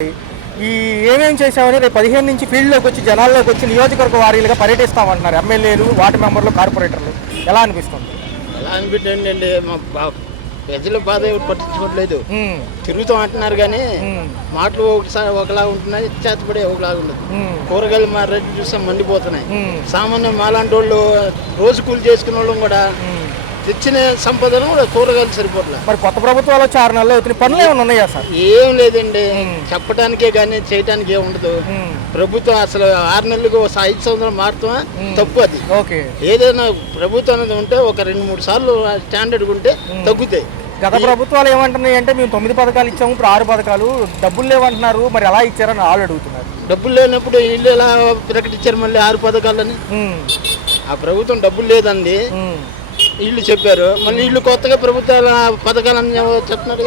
ఈ ఏమేం చేసామని రేపు 15 నుంచి ఫీల్డ్లోకి వచ్చి జనాల్లోకి వచ్చి నియోజకవర్గ వారీలుగా పర్యటిస్తామంటున్నారు ఎమ్మెల్యేలు, వార్డు మెంబర్లు, కార్పొరేటర్లు. ఎలా అనిపిస్తుంది? ఎలా అనిపించండి, ప్రజల బాధ పట్టించుకోవట్లేదు. తిరుగుతాం అంటున్నారు కానీ మాటలు ఒకసారి ఒకలా ఉంటున్నాయి, చేతపడి ఒకలా ఉండదు. కూరగాయలు మా రేట్లు చూస్తే మండిపోతున్నాయి. సామాన్య మాలాంటి వాళ్ళు రోజు కూలి చేసుకునే వాళ్ళు కూడా తెచ్చిన సంపదను కూరగాయలు సరిపోట్లేదు. మరి కొత్త ప్రభుత్వాలు వచ్చి 6 నెలలు అవుతుంది, పనులు ఏమైనా ఉన్నాయా సార్? ఏం లేదండి, చెప్పడానికే కానీ చేయడానికి ఏం ఉండదు. ప్రభుత్వం అసలు 6 నెలలకు 5 సంవత్సరాలు మారుతామా తప్పు. అది ఏదైనా ప్రభుత్వం అనేది ఉంటే ఒక 2-3 సార్లు స్టాండర్డ్ ఉంటే తగ్గుతాయి. గత ప్రభుత్వాలు ఏమంటున్నాయి అంటే మేము 9 పథకాలు ఇచ్చాము, ఇప్పుడు 6 పథకాలు, డబ్బులు లేవంటున్నారు. మరి ఎలా ఇచ్చారని వాళ్ళు అడుగుతున్నారు. డబ్బులు లేనప్పుడు ఇల్లు ఎలా ప్రకటించారు మళ్ళీ 6 పథకాలని? ఆ ప్రభుత్వం డబ్బులు లేదండి, ఇల్లు చెప్పారు, మళ్ళీ ఇల్లు కొత్తగా ప్రభుత్వాల పథకాలని చెప్తున్నారు.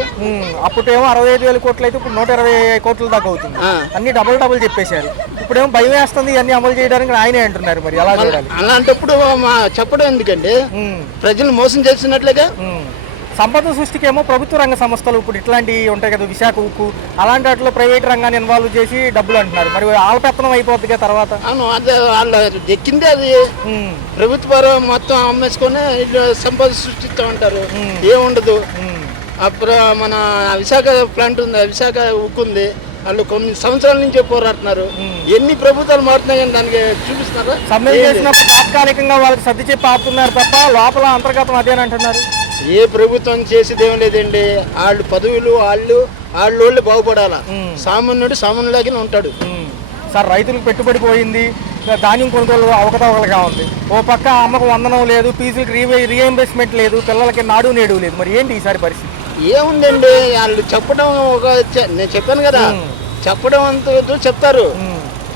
అప్పుడేమో 65,000 కోట్లు అయితే ఇప్పుడు 120 కోట్ల దాకా అవుతుంది. అన్ని డబుల్ చెప్పేశారు. ఇప్పుడేమో భయం వేస్తుంది అన్ని అమలు చేయడానికి ఆయనే అంటున్నారు. మరి ఎలా చూడాలి? అలాంటప్పుడు చెప్పడం ఎందుకండి, ప్రజలు మోసం చేసినట్లుగా. సంపద సృష్టికేమో ప్రభుత్వ రంగ సంస్థలు ఇప్పుడు ఇట్లాంటివి ఉంటాయి కదా, విశాఖ ఉక్కు, అలాంటి వాటిలో ప్రైవేట్ రంగాన్ని ఇన్వాల్వ్ చేసి డబ్బులు అంటున్నారు. మరి ఆలపెత్తనం అయిపోద్ది తర్వాత. అవును, అదే వాళ్ళు ఎక్కింది అది. ప్రభుత్వ మొత్తం అమ్మేసుకొని సంపద సృష్టిస్తూ ఉంటారు, ఏముండదు. అప్పుడు మన విశాఖ ప్లాంట్ ఉంది, విశాఖ ఉక్కు ఉంది, వాళ్ళు కొన్ని సంవత్సరాల నుంచే పోరాడుతున్నారు. ఎన్ని ప్రభుత్వాలు మారుతున్నాయి కానీ దానికి చూపిస్తున్నారు. సమ్మె చేసినప్పుడు తాత్కాలికంగా వాళ్ళకి సర్ది చెప్పి ఆపుతున్నారు తప్ప లోపల అంతర్గతం అదేనంటున్నారు. ఏ ప్రభుత్వం చేసేది ఏం లేదండి. వాళ్ళు పదవులు వాళ్ళు బాగుపడాలా, సామాన్యుడు సామాన్యులాగానే ఉంటాడు. సార్, రైతులకు పెట్టుబడి పోయింది, ధాన్యం కొనుగోలు అవకతవకలుగా ఉంది. ఓ పక్క అమ్మకు వందనం లేదు, ఫీజులకు రీఎంబర్స్మెంట్ లేదు, పిల్లలకి నాడు నేడు లేదు. మరి ఏంటి ఈసారి పరిస్థితి? ఏముందండి, వాళ్ళు చెప్పడం నేను చెప్పాను కదా, చెప్పడం అంత చెప్తారు.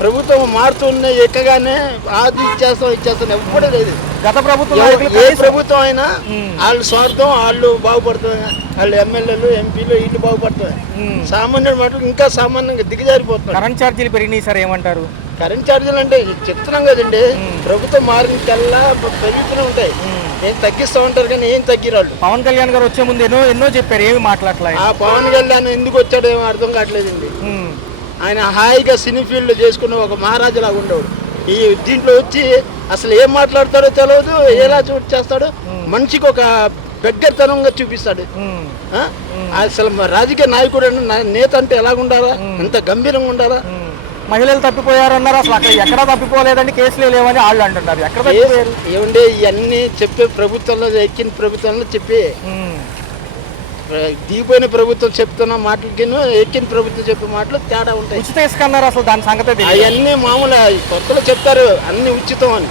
ప్రభుత్వం మారుతుంది ఎక్కగానే అది ఇచ్చేస్తాం ఎప్పుడూ లేదు. గత ప్రభుత్వం ఏ ప్రభుత్వం అయినా వాళ్ళు స్వార్థం, వాళ్ళు బాగుపడుతుంది, వాళ్ళు ఎమ్మెల్యేలు ఎంపీలు వీళ్ళు బాగుపడుతుంది. సామాన్యుడు మాటలు ఇంకా సామాన్యంగా దిగజారిపోతున్నారు. కరెంట్ ఛార్జీలు పెరిగినాయి సార్, ఏమంటారు? కరెంట్ ఛార్జీలు అంటే చెప్తున్నాం కదండి, ప్రభుత్వం మారినకల్లా పెరుగుతూనే ఉంటాయి. ఏం తగ్గిస్తూ ఉంటారు కానీ ఏం తగ్గిరాళ్ళు. పవన్ కళ్యాణ్ గారు వచ్చే ముందు ఎన్నో చెప్పారు, ఏమి మాట్లాడలేదు. ఆ పవన్ కళ్యాణ్ ఎందుకు వచ్చాడో ఏమో అర్థం కావట్లేదండి. ఆయన హాయిగా సినీ ఫీల్డ్ చేసుకున్న ఒక మహారాజులాగా ఉండేవాడు. ఈ దీంట్లో వచ్చి అసలు ఏం మాట్లాడతాడో తెలియదు, ఎలా చేస్తాడో, మనిషికి ఒక బెగ్గరతనంగా చూపిస్తాడు. అసలు రాజకీయ నాయకుడు నేత అంటే ఎలాగుండాలా, ఎంత గంభీరంగా ఉండాలా. మహిళలు తప్పిపోయారన్నారు, అసలు అక్కడ ఎక్కడా తప్పిపోలేదండి, కేసులే లేవని వాళ్ళు అంటున్నారు. ఎక్కడ ఏమండి ఇవన్నీ చెప్పే ప్రభుత్వంలో, ఎక్కిన ప్రభుత్వంలో చెప్పి దిగిపోయిన ప్రభుత్వం చెప్తున్న మాటలకి ఎక్కిన ప్రభుత్వం చెప్పే మాటలు తేడా ఉంటాయి. ఉచిత ఇసుక అన్నారు, అసలు దాని సంగతి అవన్నీ మామూలు కొత్తలో చెప్తారు అన్ని ఉచితం అని.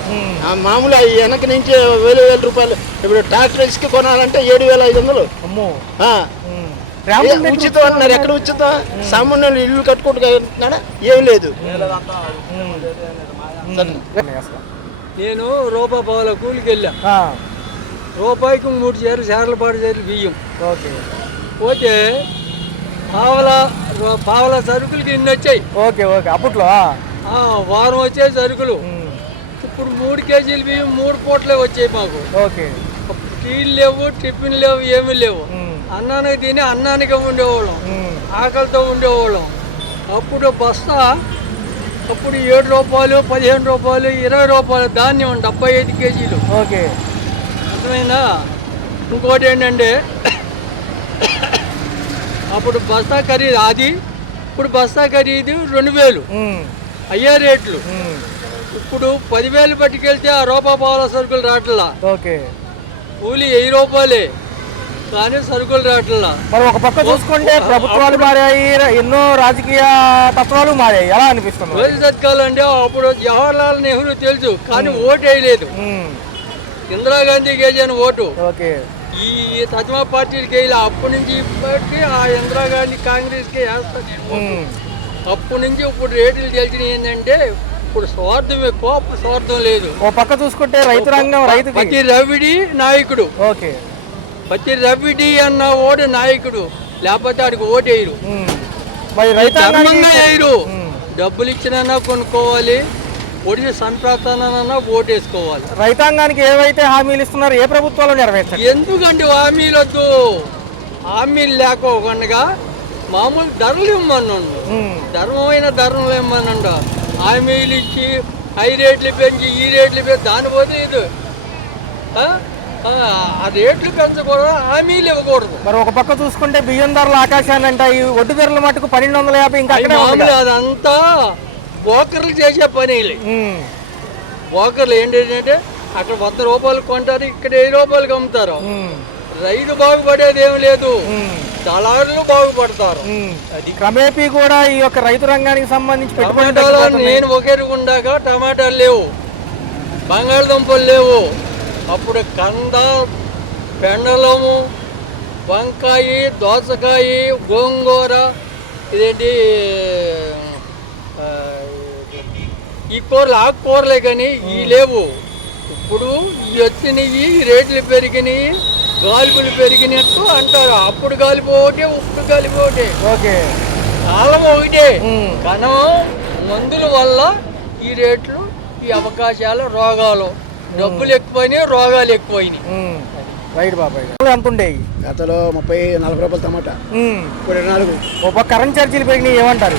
మామూలు వెనక నుంచి 1,000 రూపాయలు. ఇప్పుడు ట్రాక్టర్ ఇసుక కొనాలంటే 7,500. ఉచితం అంటున్నారు. ఎక్కడ ఉచితం? సామాన్యులు ఇల్లు కట్టుకుంటున్నాడా? ఏం లేదు. నేను రూపాయల కూలికి వెళ్ళా, రూపాయికి 3 చీరలు చేరలపాటు చీరలు బియ్యం పోతే పావల సరుకులకి ఇన్ని వచ్చాయి. అప్పట్లో వారం వచ్చాయి సరుకులు. ఇప్పుడు 3 కేజీలు బియ్యం 3 పూటలే వచ్చాయి మాకు. టీలు లేవు, టిఫిన్ లేవు, ఏమీ లేవు. అన్నానికి తిని అన్నానికి ఉండేవాళ్ళం, ఆకలితో ఉండేవాళ్ళం. అప్పుడు బస్తా అప్పుడు 7 రూపాయలు, 15 రూపాయలు, 20 రూపాయలు ధాన్యం 75 కేజీలు. అర్థమైందా? ఇంకోటి ఏంటంటే అప్పుడు బస్తా ఖరీదు అది, ఇప్పుడు బస్తా ఖరీదు 2,000 అయ్యే రేట్లు. ఇప్పుడు 10,000 పట్టుకెళ్తే ఆ రూపాయల సరుకులు రావట్లా. కూలి 1000 రూపాయలే కానీ సరుకులు రావట్లా. మరి ఒక పక్క చూసుకుంటే ప్రభుత్వాలు మారాయి, ఎన్నో రాజకీయ తత్వాలు మారాయి. ఎలా అనిపిస్తుంది? రోజు సత్కాలంటే అప్పుడు జవహర్లాల్ నెహ్రూ తెలుసు కానీ ఓటు వేయలేదు. ఇందిరాగాంధీకి వేసాను ఓటు, ఈ తజ్మా పార్టీలకి వేయలే. అప్పటి నుంచి ఇప్పటికీ ఆ ఇందిరాగాంధీ కాంగ్రెస్కి వేస్తాను. అప్పటి నుంచి ఇప్పుడు రేట్లు తెలిసినవి ఏంటంటే ఇప్పుడు స్వార్థమే, కోప స్వార్థం లేదు. ఓ పక్క చూసుకుంటే రైతు రంగం, ప్రతి రవిడి నాయకుడు, ప్రతి రవిడి అన్న ఓడు నాయకుడు, లేకపోతే ఆడికి ఓటు వేయరు, ధర్మంగా వేయరు. డబ్బులు ఇచ్చినా కొనుక్కోవాలి, ఒడిసి సంప్రాప్తానన్నా ఓటేసుకోవాలి. రైతాంగానికి ఏవైతే హామీలు ఇస్తున్నారు ఏ ప్రభుత్వాలు నెరవేర్చాలి? ఎందుకంటే హామీలు వద్దు, హామీలు లేకోకుండా మామూలు ధరలు ఇమ్మన్నాడు. ధర్మమైన ధరలు ఇమ్మన్నాడు. హామీలు ఇచ్చి 5 రేట్లు పెంచి ఈ రేట్లు పెంచి దాని పోతే ఇది ఆ రేట్లు పెంచకూడదు, హామీలు ఇవ్వకూడదు. మరి ఒక పక్క చూసుకుంటే బియ్యం ధరలు ఆకాశాన్ని అంటాయి, వడ్డీ ధరలు మటుకు 1250 ఇంకా మామూలు అదంతా బోకర్లు చేసే పని. బోకర్లు ఏంటంటే అక్కడ 100 రూపాయలు కొంటారు, ఇక్కడ 7 రూపాయలకి అమ్ముతారు. రైతు బాగుపడేది ఏమి లేదు, దళారులు బాగుపడతారు. అది క్రమేపీ కూడా ఈ యొక్క రైతు రంగానికి సంబంధించి టమాటాలు నేను ఒకేరుకుండాక టమాటాలు లేవు, బంగాళదుంపలు లేవు. అప్పుడు కంద, పెండలము, వంకాయ, దోసకాయ, గోంగూర, ఇదేంటి ఈ కూరలు ఆకుకూరలే కానీ ఈ లేవు. ఇప్పుడు ఈ వచ్చినవి రేట్లు పెరిగినాయి, గాలిపులు పెరిగినట్టు అంటారు. అప్పుడు గాలిపు ఒకటే, ఉప్పుడు గాలిపు ఒకటే, కాలం ఒకటే. కానీ మందుల వల్ల ఈ రేట్లు, ఈ అవకాశాలు, రోగాలు, డబ్బులు ఎక్కువైనాయి, రోగాలు ఎక్కువైనాయి. రైట్ బాబాయ్. ఎంత ఉండేవి గతలో 30-40 రూపాయలు టమాటా, ఇప్పుడు 24. ఒక కరెంట్ ఛార్జీలు పెరిగినాయి, ఏమంటారు?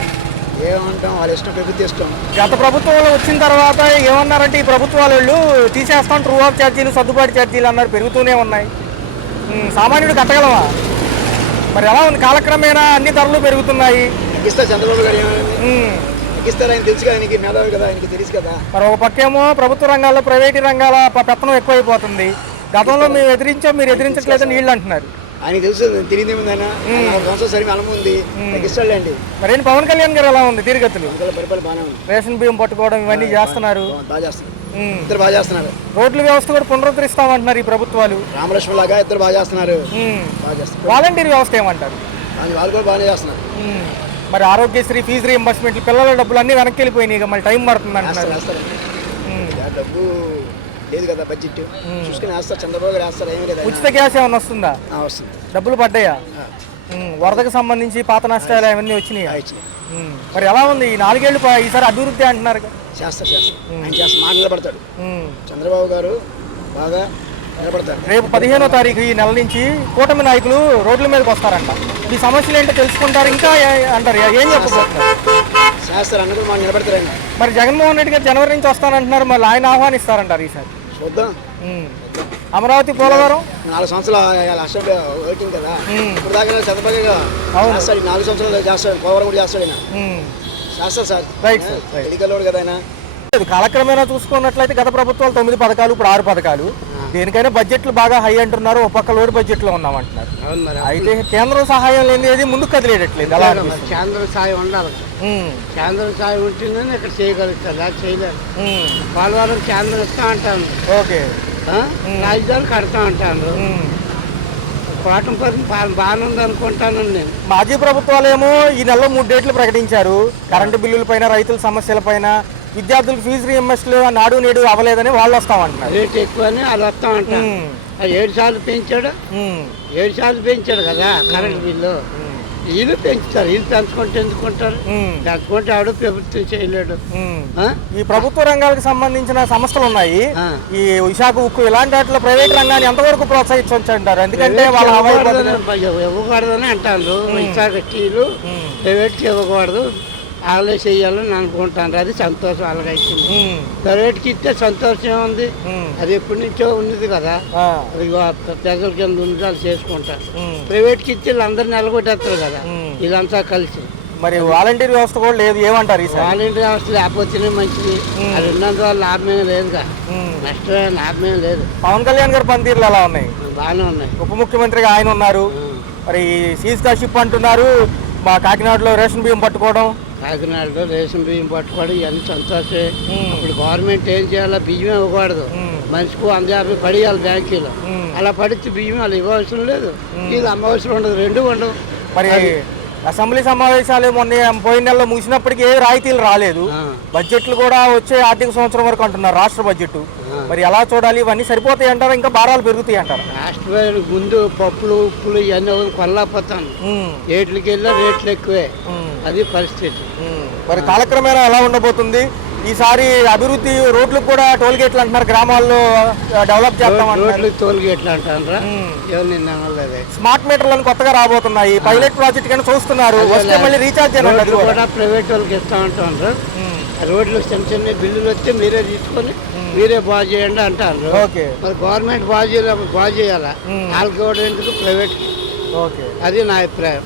ఏమంటాం, వాళ్ళ ఇష్టం పెరుగుతూ ఇష్టం. గత ప్రభుత్వంలో వచ్చిన తర్వాత ఏమన్నారంటే ఈ ప్రభుత్వాల వాళ్ళు తీసేస్తాం, ట్రూ ఆఫ్ ఛార్జీలు, సర్దుబాటు ఛార్జీలు అన్నారు, పెరుగుతూనే ఉన్నాయి. సామాన్యుడు కట్టగలవా? మరి ఎలా ఉంది? కాలక్రమేణా అన్ని ధరలు పెరుగుతున్నాయి. తగ్గిస్తారు చంద్రబాబు గారు, ఏమైంది తగ్గిస్తారు, ఆయన తెలుసు కదా, ఆయనకి మేధావి కదా, ఆయనకి తెలుసు కదా. మరి ఒక పక్కేమో ప్రభుత్వ రంగాల్లో ప్రైవేటు రంగాల పెత్తనం ఎక్కువైపోతుంది. గతంలో మేము ఎదిరించాం, మీరు ఎదిరించట్లేదని వీళ్ళు అంటున్నారు. ఆయనకి తెలుసు, తెలియదు ఏముందైనా సంవత్సరం సరి అలం ఉంది, తగ్గిస్తాడులేండి. మరేంటి పవన్ కళ్యాణ్ గారు ఎలా ఉంది తీరుగతులు? పరిపాలన బాగానే ఉంది, రేషన్ బియ్యం పట్టుకోవడం ఇవన్నీ చేస్తున్నారు, బాగా చేస్తున్నారు, ఇద్దరు బాగా చేస్తున్నారు. రోడ్ల వ్యవస్థ కూడా పునరుద్ధరిస్తామంటున్నారు ఈ ప్రభుత్వాలు. రామలక్ష్మణ్ లాగా ఇద్దరు బాగా చేస్తున్నారు, బాగా చేస్తున్నారు. వాలంటీర్ వ్యవస్థ ఏమంటారు? వాళ్ళు కూడా బాగానే చేస్తున్నారు. మరి ఆరోగ్యశ్రీ, ఫీజు రీఎంబర్స్మెంట్లు, పిల్లల డబ్బులు అన్నీ వెనక్కి వెళ్ళిపోయినాయి, మళ్ళీ టైం పడుతుంది అంటున్నారు. డబ్బు లేదు కదా, బడ్జెట్ చూసుకుని వేస్తారు, చంద్రబాబు గారు వేస్తారు. ఏమీ లేదు. ఉచిత గ్యాస్ ఏమన్నా వస్తుందా? వస్తుంది. డబ్బులు పడ్డాయా? వరదకు సంబంధించి పాత నష్టాలు అవన్నీ వచ్చినాయి. మరి ఎలా ఉంది ఈ 4 ఏళ్ళు ఈసారి అభివృద్ధి అంటున్నారు? చేస్తారు, ఆయన చేస్తారు, మాట నిలబడతాడు. చంద్రబాబు గారు బాగా నిలబడతారు. రేపు 15వ తారీఖు ఈ నెల నుంచి కూటమి నాయకులు రోడ్ల మీదకి వస్తారంట. ఈ సమస్యలు ఏంటో తెలుసుకుంటారు, ఇంకా అంటారు, ఏం చెప్పబోతున్నారు? చేస్తారు, అన్నది మాట నిలబడతారు. మరి జగన్మోహన్ రెడ్డి గారు జనవరి నుంచి వస్తానంటున్నారు, మళ్ళీ ఆయన ఆహ్వానిస్తారంటారు ఈసారి? చూద్దాం. అమరావతి, పోలవరం 4 సంవత్సరాలు అసెంబ్లీ ఓటింగ్ కదా, ఇప్పుడు దాకా చంద్రబాబు చేస్తాడు. 4 సంవత్సరాలు చేస్తాడు, పోలవరం కూడా చేస్తాడు, చేస్తారు సార్. రైట్ సార్, ఎన్నికల్లో కదా ఆయన. కాలక్రమేణా చూసుకున్నట్లయితే గత ప్రభుత్వాలు 9 పథకాలు, ఇప్పుడు 6 పథకాలు. దేనికైనా బడ్జెట్లు బాగా హై అంటున్నారు, ఒక పక్క లోడ్ బడ్జెట్లో ఉన్నామంటున్నారు. అయితే కేంద్రం సహాయం లేనిది ముందుకు కదిలేటట్లేదు. అలా కేంద్ర సాయం ఉండాలి, కేంద్ర సాయం ఉంటుందని ఇక్కడ చేయగలుగుతారు, అది చేయలేదు. పోలవరం కేంద్రం ఇస్తా అంటాను, ఓకే, రాజధాని కడతా అంటాను. కోటంపల్లి బాగానే ఉంది అనుకుంటాను నేను. మాజీ ప్రభుత్వాలేమో ఈ నెలలో 3 డేట్లు ప్రకటించారు. కరెంటు బిల్లుల పైన, రైతుల సమస్యల పైన, విద్యార్థులకు ఫీజు రీఎంబర్స్మెంట్లు నాడు నేడు అవ్వలేదని వాళ్ళు వస్తామంటున్నారు. రేట్ ఎక్కువని వాళ్ళు వస్తామంటారు. 7 సార్లు పెంచాడు, 7 సార్లు పెంచాడు కదా కరెంటు బిల్లు. వీళ్ళు పెంచుతారు, వీళ్ళు పెంచుకుంటే ఎందుకుంటారు? పెంచుకుంటే ఆవిడ ప్రభుత్వం చేయలేడు. ఈ ప్రభుత్వ రంగాలకు సంబంధించిన సంస్థలు ఉన్నాయి, ఈ విశాఖ ఉక్కు, ఇలాంటి వాటిలో ప్రైవేట్ రంగాన్ని ఎంతవరకు ప్రోత్సహించవచ్చు అంటారు? ఎందుకంటే వాళ్ళు ఇవ్వకూడదని అంటారు. విశాఖ స్టీలు ప్రైవేట్కి ఇవ్వకూడదు, వాళ్ళే చెయ్యాలని అనుకుంటాను. అది సంతోషం వాళ్ళకైతే. ప్రైవేట్కి ఇస్తే సంతోషం ఉంది, అది ఎప్పటి నుంచో ఉన్నది కదా, అది ప్రజల కింద ఉంది, వాళ్ళు చేసుకుంటారు. ప్రైవేట్కి ఇస్తే వీళ్ళందరూ నిలగొట్టేస్తారు కదా, వీళ్ళంతా కలిసి. మరి వాలంటీర్ వ్యవస్థ కూడా లేదు, ఏమంటారు? వాలంటీర్ వ్యవస్థ లేకపోతేనే మంచిది, అది ఉన్నందువల్ల లాభమే లేదుగా, నష్టమే, లాభమే లేదు. పవన్ కళ్యాణ్ గారి పనితీరులు ఎలా ఉన్నాయి? బాగానే ఉన్నాయి. ఉప ముఖ్యమంత్రిగా ఆయన ఉన్నారు, మరి సీజ్ షిప్ అంటున్నారు. మా కాకినాడలో రేషన్ బియ్యం పట్టుకోవడం, కాకినాడలో రేషన్ బియ్యం పట్టుకోవడం ఇవన్నీ సంతోషమే. ఇప్పుడు గవర్నమెంట్ ఏం చేయాలో, బియ్యం ఇవ్వకూడదు, మనిషికి 150 పడియాలి బ్యాంకీలో. అలా పడితే బియ్యం వాళ్ళు ఇవ్వవలసిన లేదు, ఇది అమ్మవలసిన ఉండదు, 2 ఉండవు. మరి అసెంబ్లీ సమావేశాలు పోయిన నెలలో ముగిసినప్పటికీ ఏ రాయితీలు రాలేదు. బడ్జెట్లు కూడా వచ్చే ఆర్థిక సంవత్సరం వరకు అంటున్నారు, రాష్ట్ర బడ్జెట్. మరి ఎలా చూడాలి? ఇవన్నీ సరిపోతాయి అంటారా, ఇంకా భారాలు పెరుగుతాయి అంటారా? రాష్ట్ర ముందు పప్పులు, ఉప్పులు ఇవన్నీ కొనలేకపోతాను, రేట్లకి వెళ్ళా రేట్లు ఎక్కువే, అది పరిస్థితి. మరి కాలక్రమేణా ఎలా ఉండబోతుంది? ఈసారి అభివృద్ధి రోడ్లకు కూడా టోల్ గేట్లు అంటున్నారు, గ్రామాల్లో డెవలప్ చేస్తామంటున్నారు. టోల్ గేట్లు అంటారా? ఎవరు నిన్న అనలేదు. స్మార్ట్ మీటర్లను కొత్తగా రాబోతున్నాయి, పైలట్ ప్రాజెక్ట్ కింద చూస్తున్నారు, వస్తే మళ్ళీ రీఛార్జ్ కూడా ప్రైవేట్ వాళ్ళకి ఇస్తా అంటారు. రోడ్లు చిన్న చిన్న బిల్లులు వస్తే మీరే తీసుకొని మీరే బాగు చేయండి అంటారు. మరి గవర్నమెంట్ బాగు చేయాలా, వాళ్ళకి కూడా ఎందుకు ప్రైవేట్? అది నా అభిప్రాయం.